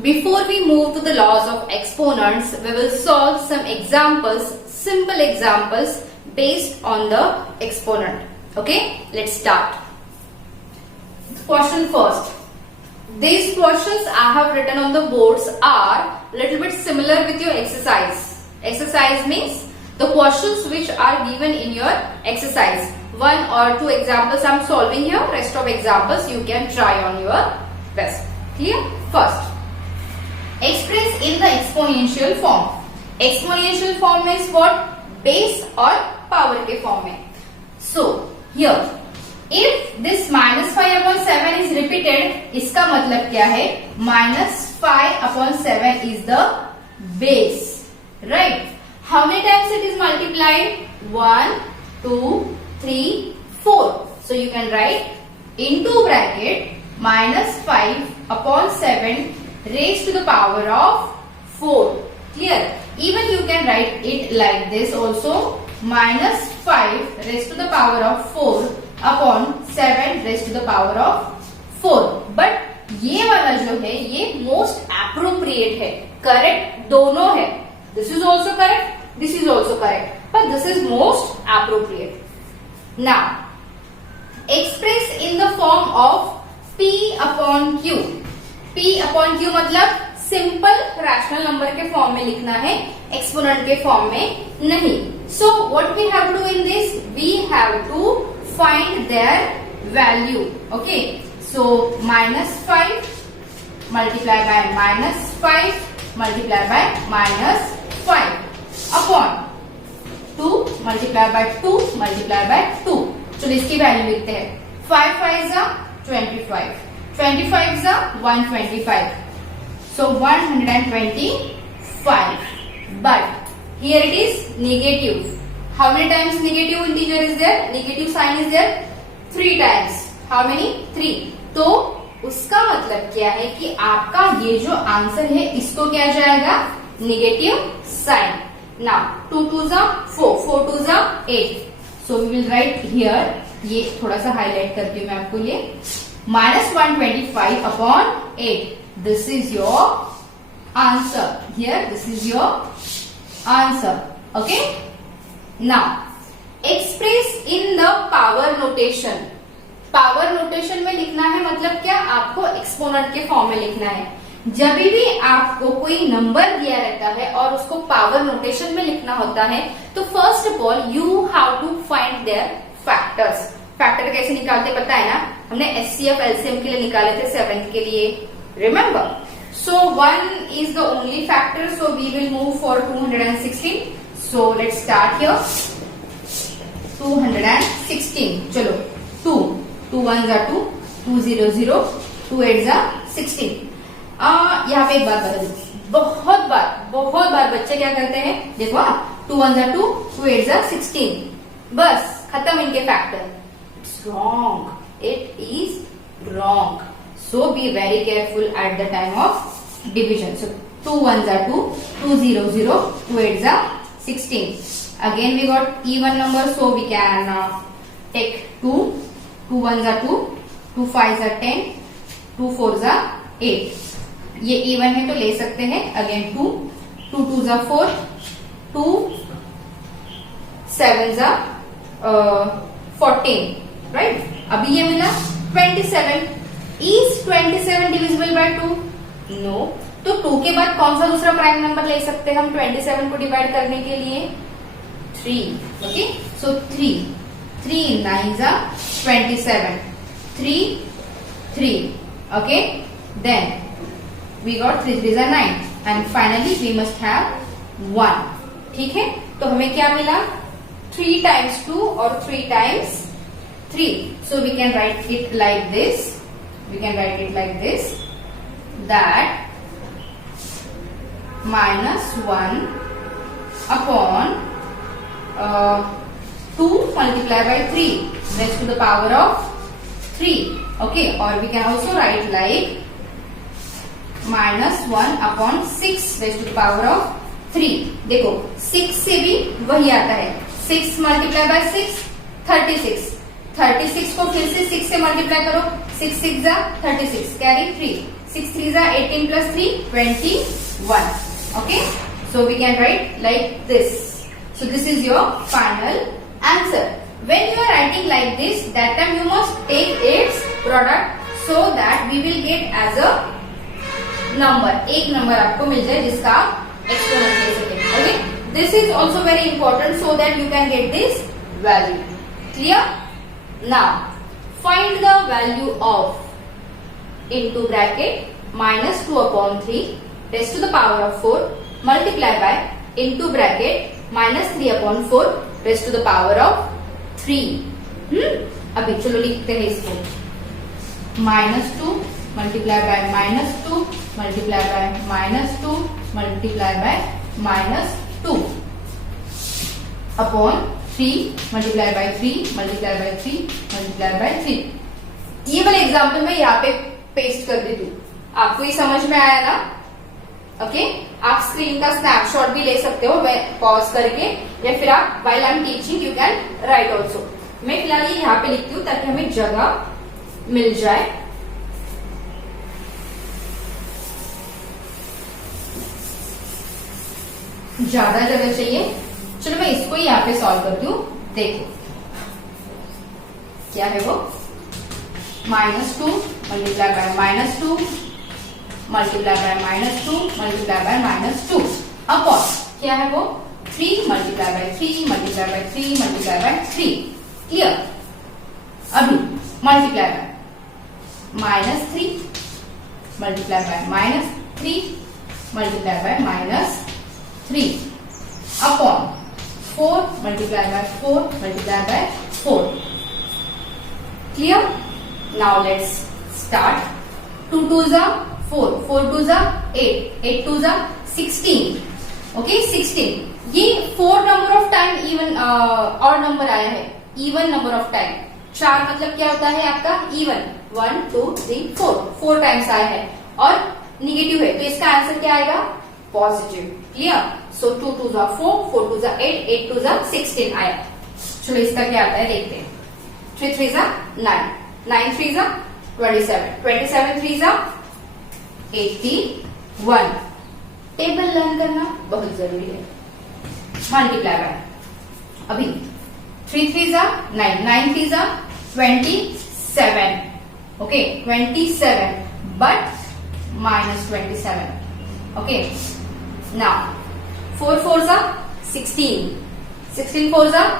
Before we move to the laws of exponents, we will solve some examples, simple examples based on the exponent. Okay, let's start. Question first. These questions I have written on the boards are little bit similar with your exercise. Exercise means the questions which are given in your exercise. One or two examples I am solving here. Rest of examples you can try on your best. Clear? First, express in the exponential form. Exponential form means what? Base or power के form में. So here, if this minus 5 upon 7 is repeated, इसका मतलब क्या है? Minus 5 upon 7 is the base, right? How many times it is multiplied? 1, 2, 3, 4. So you can write into bracket minus 5 upon 7 raised to the power of 4. Clear? Even you can write it like this also, minus 5 raised to the power of 4 upon 7 raised to the power of 4. But ये वाला जो है ये most appropriate है, correct दोनों है. This is also correct, this is also correct, but this is most appropriate. Now, express in the form of P upon Q. P upon Q मतलब simple rational number के form में लिखना है, exponent के form में नहीं. So what we have to in this, we have to find their value. Okay, so minus 5 multiply by minus 5 multiply by minus 5 upon 2 multiply by 2 multiply by 2. चलो इसकी value लिखते हैं. 5 5 जा 25, 25 जा 125. So 125. But here it is negative. How many times negative integer is there? Negative sign is there 3 times. How many? 3. तो उसका मतलब क्या है कि आपका ये जो आंसर है इसको क्या जाएगा? Negative sign. Now 2 2 जा 4, 4 2 जा 8. So we will write here. ये थोड़ा सा हाईलाइट करती हूँ मैं आपको ये. Minus 125 upon 8. This is your answer. Here, this is your answer. Okay? Now, express in the power notation. Power notation में लिखना है मतलब क्या? आपको एक्सपोनेंट के फॉर्म में लिखना है. जब भी आपको कोई नंबर दिया रहता है और उसको पावर नोटेशन में लिखना होता है तो first of all you have to find their factors. Factor कैसे निकालते पता है ना? हमने एचसीएफ एलसीएम के लिए निकाले थे 7th के लिए. Remember, so 1 is the only factor, so we will move for 216. So let's start here. 216. चलो 2 2 1 are 2, 2 0 0, 2 8 are 16. यहाँ पे एक बात बता दूं, बहुत बार बच्चे क्या करते हैं, देखो 2 1 are 2, 2 8 are 16. बस खत्म इनके factor. It's wrong. It is wrong. So be very careful at the time of division. So 2 1s are 2, 2 0 0, 2 8s are 16. Again we got even number, so we can take 2, 2 1s are 2, 2 5s are 10, 2 4s are 8. ये even है तो ले सकते हैं. Again 2, 2 2s are 4, 2 7s are 14. Right? अभी ये मिला 27. Is 27 divisible by 2? No. तो 2 के बाद कौन सा दूसरा प्राइम नंबर ले सकते हैं हम 27 को डिवाइड करने के लिए? 3. Okay, so 3 9s are 27. 3 okay, then we got 3 3s are 9 and finally we must have 1. ठीक है, तो हमें क्या मिला? 3 times 2 और 3 times 3. So we can write it like this. We can write it like this, that minus 1 upon 2 multiplied by 3 raised to the power of 3. Okay, or we can also write like minus 1 upon 6 raised to the power of 3. देखो 6 से भी वही आता है. 6 multiplied by 6 36. 36 को फिर से 6 से मल्टीप्लाई करो. 6 6 जा 36, carry 3. 6 3s are 18 plus 3 21. Okay, so we can write like this. So this is your final answer. When you are writing like this, that time you must take its product so that we will get as a number. एक number आपको मिल जाए जिसका exponent ले सके. Okay, this is also very important so that you can get this value. Clear? Now find the value of into bracket minus 2 upon 3 raised to the power of 4 multiply by into bracket minus 3 upon 4 raised to the power of 3. अभी चलो लिखते हैं इसको. minus 2 multiply by minus 2 multiply by minus 2 multiply by minus 2 upon 3 multiply by 3 multiply by 3 multiply by 3. ये वाले example में यहाँ पे पेस्ट कर देती हूँ. आपको ये समझ में आया ना? ओके, आप स्क्रीन का स्नैपशॉट भी ले सकते हो पॉज करके, या फिर आप while I am teaching you can write also. मैं फिलहाल ये यहाँ पे लिखती हूँ ताकि हमें जगह मिल जाए. ज्यादा जगह चाहिए. चलो मैं इसको यहाँ पे सॉल्व करती हूँ. देखो क्या है वो. -2 multiply by -2 multiply by -2 multiply by -2 upon क्या है वो 3 multiply by 3 multiply by 3 multiply by 3. Clear? अभी multiply by -3 multiply by -3 multiply by -3 upon 4 multiply by 4 multiply by 4. Clear? Now let's start. 2 2s are 4, 4 2s are 8, 8 2s are 16. Okay, 16. ये 4 number of time even और number आया है. Even number of time. 4 मतलब क्या होता है आपका even. 1 2 3 4 times आया है और निगेटिव है, तो इसका आंसर क्या आएगा? Positive. Clear? So 2 2s are 4, 4 2s are 8, 8 2s are 16 आया. चलो इसका क्या आता है देखते हैं. 3 3s are 9, 9 3s are 27, 27 3s are 81. Table learn करना बहुत जरूरी है. मल्टीप्लाई बाय अभी 3 3s are 9, 9 3s are 27. Okay, 27 but -27. Okay, now 4 4s are 16, 16 4s are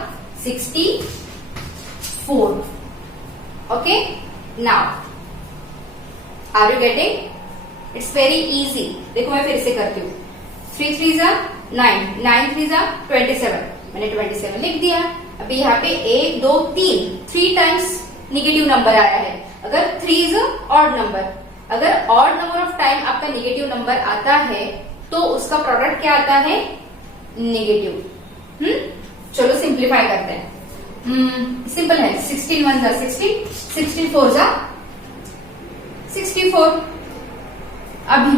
64. Okay, now are you getting? It's very easy. देखो मैं फिर से करती हूँ. 3 3s are 9, 9 3s are 27. मैंने 27 लिख दिया. अभी यहाँ पे 1 2 3 टाइम्स निगेटिव नंबर आया है. अगर 3 इज ऑड नंबर, अगर ऑड नंबर ऑफ टाइम आपका निगेटिव नंबर आता है तो उसका प्रोडक्ट क्या आता है? निगेटिव. चलो सिंप्लीफाई करते हैं. सिंपल है. 16 1s are 16, 16 4s are 64. अभी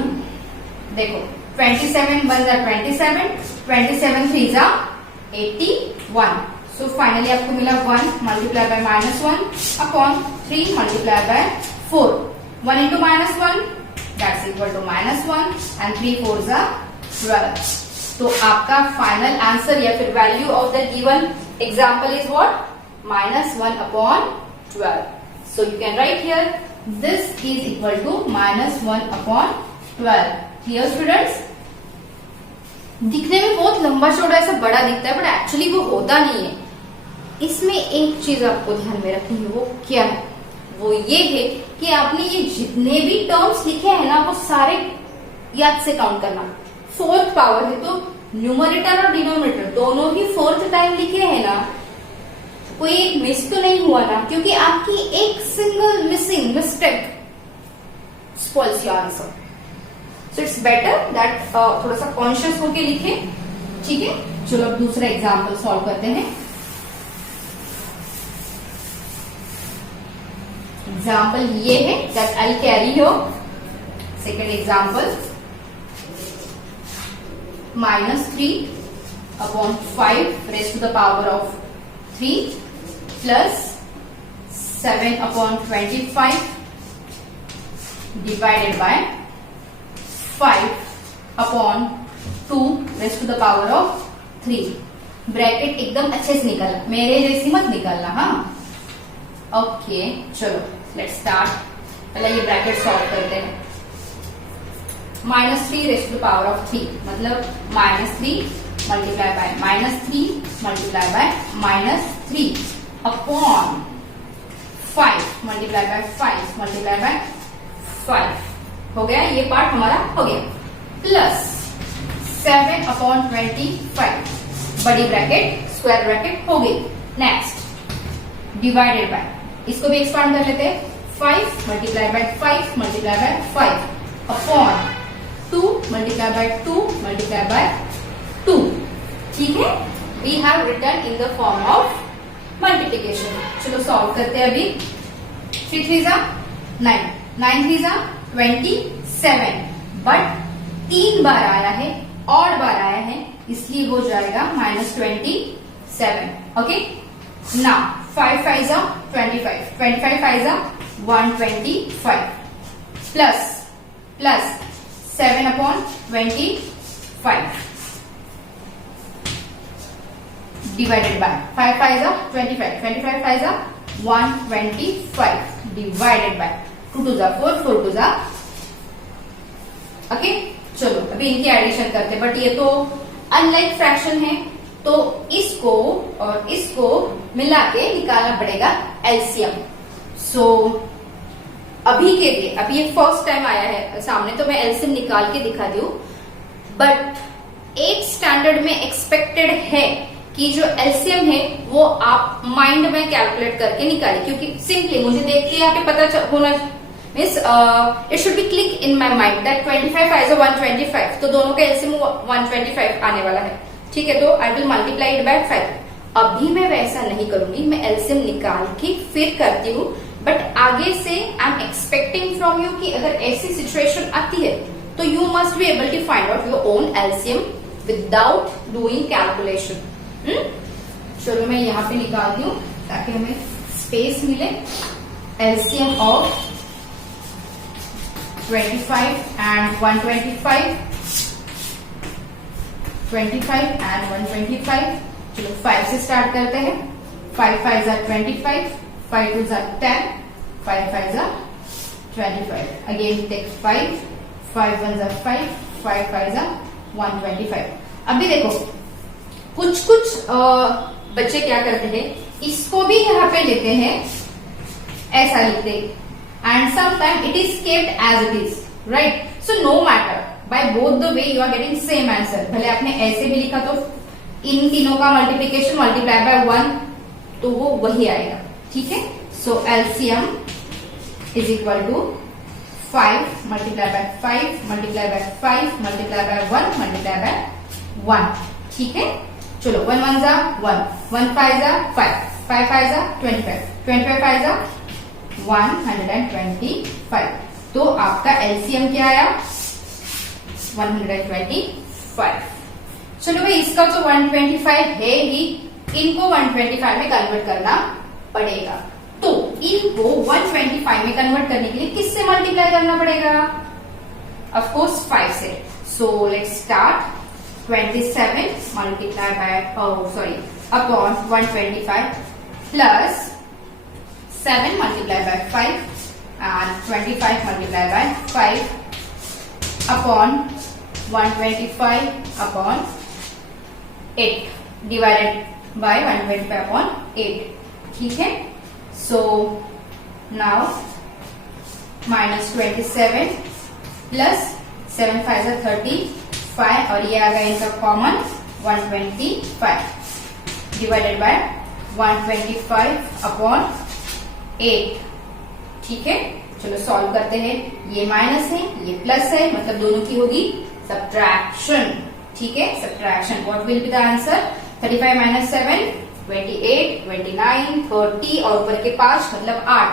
देखो 27 1s are 27, 27 3s are 81. So finally आपको मिला 1 multiply by -1 upon 3 multiply by 4. 1 into -1 that's equal to -1 and 3 4s are 12. तो आपका फाइनल आंसर या फिर value of the given example is what? -1 upon 12. So you can write here this is equal to -1 upon 12. Clear students? दिखने में बहुत लंबा चौड़ा ऐसा बड़ा दिखता है बट एक्चुअली वो होता नहीं है. इसमें एक चीज आपको ध्यान में रखनी है. वो क्या है? वो ये है कि आपने ये जितने भी टर्म्स लिखे हैं ना वो सारे याद से काउंट करना. 4th पावर है तो न्यूमरेटर और डिनोमिनेटर दोनों ही 4th टाइम लिखे हैं ना. कोई एक मिस तो नहीं हुआ ना, क्योंकि आपकी एक single missing mistake spoils your answer. So it's better that थोड़ा सा कॉन्शियस होके लिखे. ठीक है, चलो अब दूसरा एग्जाम्पल सॉल्व करते हैं. एग्जाम्पल ये है that I carry your. Second example -3 upon 5 raised to the power of 3 plus 7 upon 25 divided by 5 upon 2 raised to the power of 3। Bracket एकदम अच्छे से निकलना, मेरे जैसी मत निकलना। हाँ ओके चलो लेट्स स्टार्ट। पहले ये ब्रैकेट सॉल्व करते हैं। -3 raised to the power of 3 मतलब -3 multiply by -3 multiply by -3 upon 5 multiply by 5 multiply by 5 हो गया, ये पार्ट हमारा हो गया। प्लस 7 अपॉन 25 बड़ी ब्रैकेट स्क्वायर ब्रैकेट हो गई। नेक्स्ट डिवाइडेड बाय, इसको भी एक्सपांड कर लेते हैं। 5 multiply by 5 multiply by 5 upon 2 multiply by 2 multiply by 2। ठीक है, we have written in the form of multiplication. चलो सॉल्व करते हैं अभी। 3 3 जा 9, 9 3 जा 27, बट 3 बार आया है, ऑड बार आया है, इसलिए हो जाएगा -27। ओके नाउ 5 5 जा 25, 25 5 जा 125 प्लस 7 अपॉन 25 डिवाइडेड बाय 5 5 जा 25, 25 5 जा 125 डिवाइडेड बाय 2 2 जा 4, 4 2 जा। ओके चलो अभी इनकी एडिशन करते हैं, बट ये तो अनलाइक फ्रैक्शन है, तो इसको और इसको मिला के निकालना पड़ेगा एलसीएम। सो अभी के लिए, अभी ये फर्स्ट टाइम आया है सामने, तो मैं एलसीएम निकाल के दिखा दी हूं, बट 8th स्टैंडर्ड में एक्सपेक्टेड है कि जो एलसीएम है वो आप माइंड में कैलकुलेट करके निकालें, क्योंकि सिंपली मुझे देख के यहाँ पे पता होना means it should be click in my mind that 25 5 125, तो दोनों का एलसीएम 125 आने वाला है। ठीक है, तो I will multiply it by 5। अभी मैं वैसा नहीं करूंगी, मैं एलसीएम निकाल के फिर करती हूँ, बट आगे से I am expecting from you कि अगर ऐसी सिचुएशन आती है तो you must be able to find out your own LCM without doing calculation. चलो मैं यहाँ पे निकालती हूँ ताकि हमें स्पेस मिले। LCM of 25 and 125, 25 and 125। चलो 5 से स्टार्ट करते हैं। 5 5 जा 25, 5 2 जा 10, 5 5 जा 25। अगेन टेक 5, 5 1 जा 5, 5 5 जा 125। अभी देखो कुछ बच्चे क्या करते हैं, इसको भी यहाँ पे लेते हैं, ऐसा लिखते हैं, and sometimes it is kept as it is, right? So no matter, by both the way you are getting same answer। भले आपने ऐसे भी लिखा तो इन तीनों का मल्टीप्लीकेशन मल्टीप्लाई बाय 1 तो वो वही आएगा। ठीक है, so LCM is equal to 5 multiply by 5 multiply by 5 multiply by 1 multiply by 1। ठीक है, चलो 1 1 जा 1, 1 5 जा 5, 5 5 जा 25, 25 5 जा 125। तो आपका एलसीएम क्या आया 125। चलो भाई इसका तो 125 है ही, इनको 125 में कन्वर्ट करना पड़ेगा। तो इनको 125 में कन्वर्ट करने के लिए किससे मल्टीप्लाई करना पड़ेगा? ऑफ कोर्स 5 से। So let's start. 27 multiply by upon 125 plus 7 multiplied by 5 and 25 multiplied by 5 upon 125 upon 8 divided by 125 upon 8। ठीक है, so now -27 plus 7 5 is 35 और ये आ गया इनका कॉमन 125 डिवाइडेड बाय 125 अपॉन 8। ठीक है, चलो सॉल्व करते हैं। ये माइनस है, ये प्लस है, मतलब दोनों की होगी सब्ट्रैक्शन। ठीक है, subtraction. What will be the answer? 35 minus 7 28, 29, 30 और ऊपर के 5 मतलब 8।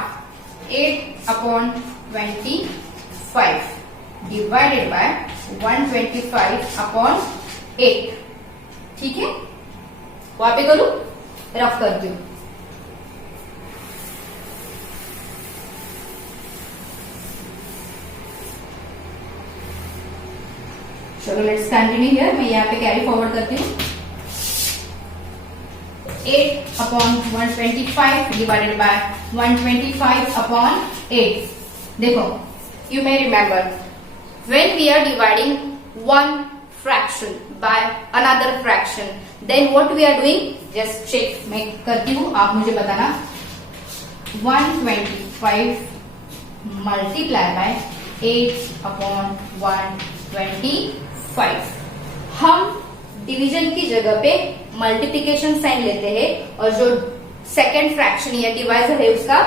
8 अपॉन 25 डिवाइडेड बाय 125 अपॉन 8। ठीक है, वहां पे करूं, रफ करती हूं। चलो लेट्स कंटिन्यू हियर। मैं यहाँ पे कैरी फॉरवर्ड करती हूँ। 8 अपॉन 125 डिवाइडेड बाय 125 अपॉन 8। देखो, you may remember when we are dividing one fraction by another fraction, then what we are doing? Just check, मैं करती हूँ, आप मुझे बताना। 125 multiply by 8 upon 125। हम डिवीजन की जगह पे मल्टीप्लिकेशन साइन लेते हैं और जो सेकेंड फ्रैक्शन या डिवाइजर है उसका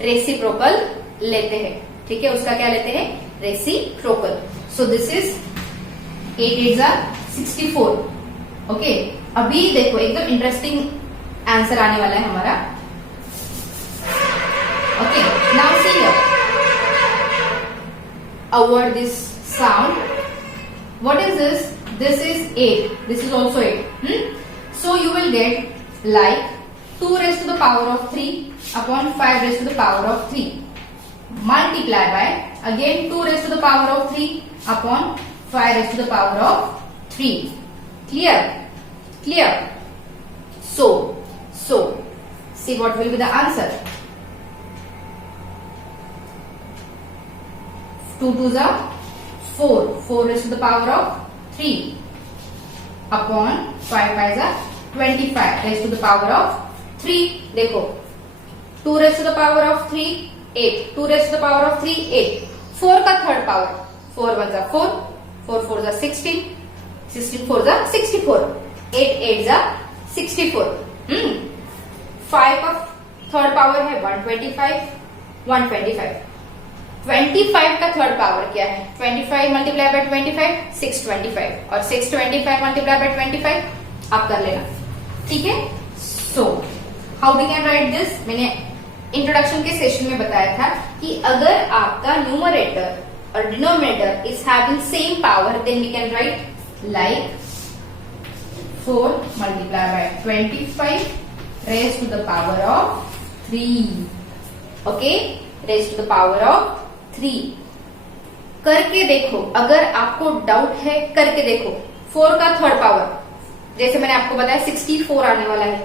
रेसिप्रोकल लेते हैं। ठीक है, उसका क्या लेते हैं? Reciprocal. So this is 8 8 64। Okay, अभी देखो एकदम इंटरेस्टिंग आंसर आने वाला है हमारा। Okay, now see here, avoid this sound. What is this? This is 8. This is also 8. So you will get like 2 raised to the power of 3 upon 5 raised to the power of 3 multiply by again 2 raised to the power of 3 upon 5 raised to the power of 3. Clear? Clear? So see what will be the answer. 2 2s are 4. 4 raised to the power of 3 upon 5 5s are 25 raised to the power of 3। देखो, 2 raised to the power of 3 8, 2 raised to the power of 3 8, 4 का third power, 4 1s are 4, 4 4s are 16, 16 4s are 64, 8 8s are 64। 5 का third power है 125, 125। 25 का third power क्या है? 25 multiply by 25 625 और 625 multiply by 25 आप कर लेना। ठीक है, so how we can write this? मैंने इंट्रोडक्शन के सेशन में बताया था कि अगर आपका न्यूमरेटर और denominator is having same power then we can write like 4 multiply by 25 raise to the power of 3। Okay, raise to the power of 3। करके देखो, अगर आपको डाउट है करके देखो। 4 का थर्ड पावर, जैसे मैंने आपको बताया 64 आने वाला है।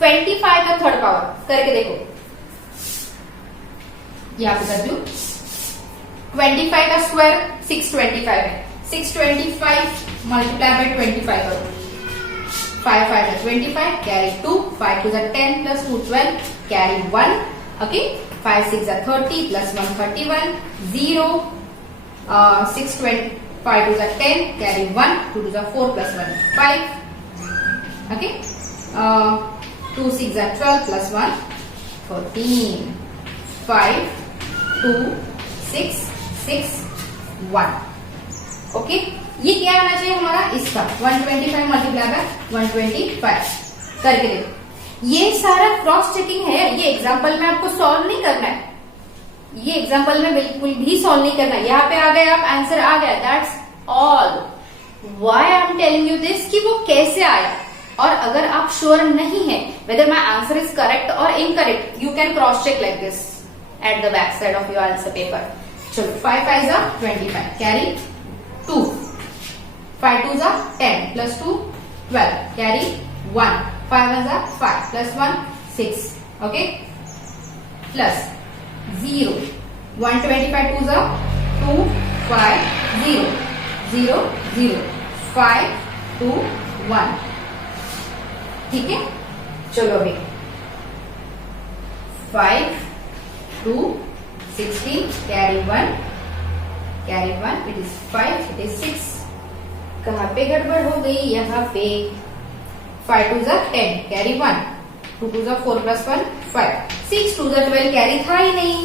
25 का थर्ड पावर करके देखो, यहां पे कर दू। 25 का स्क्वायर 625 है। 625 मल्टीप्लाई बाय 25 करो। 5 5 25 carry 2, 5 2 10 plus 2 12 carry 1। Okay, 5 6 are 30 plus 1 31 0 6 20 5 2 are 10 carry 1 2 2 are 4 plus 1 5। okay, 2 6 are 12 plus 1 14 5 2 6 6 1। Okay, ये क्या आना चाहिए हमारा? इसका 125 मल्टीप्लाई बाय 125 करके देखो। ये सारा क्रॉस चेकिंग है, ये एग्जाम्पल में आपको सॉल्व नहीं करना है। ये एग्जाम्पल में बिल्कुल भी सॉल्व नहीं करना है। यहाँ पे आ गए आप, आंसर आ गया, that's all. Why I am telling you this कि वो कैसे आया। और अगर आप श्योर नहीं है whether my answer is correct और incorrect, you can cross check like this at the back side of your answer paper. चलो, 5 5s are 25 carry 2, 5 2s are 10 plus 2 12 carry 1, 5 1s are 5 plus 1 6। okay, plus 0 125 2s are 2 5 0 0 0 5 2 1। ठीक है, चलो अभी 5 2 16 carry 1 it is 5 it is 6। कहाँ पे गड़बड़ हो गई? यहाँ पे 5 2s are 10 carry 1, 2 2s are 4 plus 1 5, 6 2s are 12 carry था ही नहीं।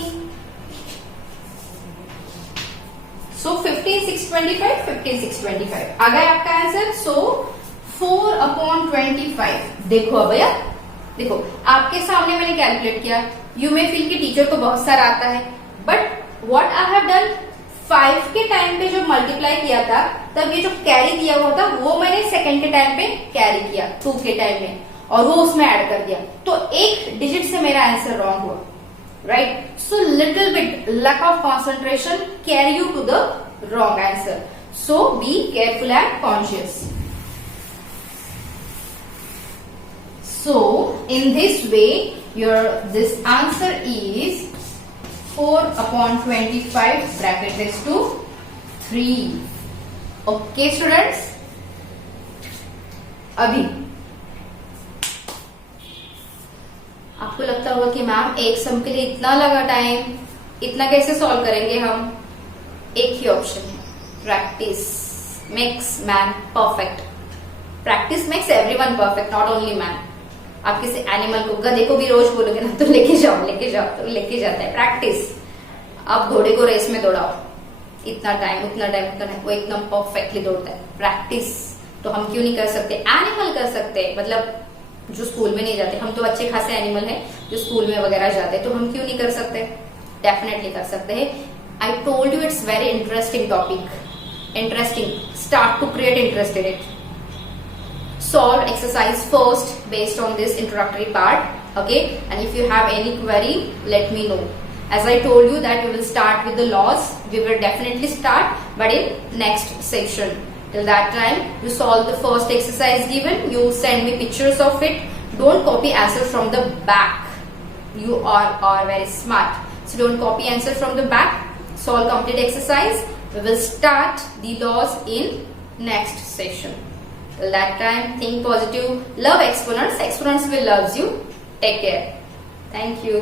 सो 15 6 25 15 6 25 आ गया आपका आंसर। सो 4 upon 25। देखो अब भैया, देखो आपके सामने मैंने कैलकुलेट किया। यू मे फील कि टीचर को बहुत सारा आता है, but what I have done, 5 के टाइम पे जो मल्टीप्लाई किया था तब ये जो कैरी दिया हुआ था वो मैंने सेकंड के टाइम पे कैरी किया 2 के टाइम में, और वो उसमें ऐड कर दिया, तो एक डिजिट से मेरा आंसर रॉन्ग हुआ। Right, so little bit lack of concentration carry you to the wrong answer. So be careful and conscious. So in this way, this answer is 4/25 bracket is to 3. Okay students. अभी आपको लगता होगा कि ma'am एक सम के लिए इतना लगा टाइम, इतना कैसे सॉल्व करेंगे हम? एक ही ऑप्शन है, practice makes man perfect. Practice makes everyone perfect, not only man. आप किसी एनिमल को, गधे को भी रोज बोलोगे ना तो लेके जाओ तो लेके जाता है. प्रैक्टिस. आप घोड़े को रेस में दौड़ाओ, इतना टाइम वो एकदम परफेक्टली दौड़ता है. प्रैक्टिस. तो हम क्यों नहीं कर सकते? एनिमल कर सकते हैं, मतलब जो स्कूल में नहीं जाते. हम तो अच्छे खासे एनिमल हैं जो स्कूल में वगैरह जाते हैं, तो हम क्यों नहीं कर सकते? डेफिनेटली कर सकते हैं. I told you it's very interesting topic. Interesting. Start to create interest in it. Solve exercise first based on this introductory part. Okay. And if you have any query, let me know. As I told you that we will start with the laws. We will definitely start, but in next section. Till that time, you solve the first exercise given. You send me pictures of it. Don't copy answers from the back. You are very smart. So don't copy answer from the back. Solve complete exercise. We will start the laws in next session. Till that time, think positive. Love exponents. Exponents will love you. Take care. Thank you.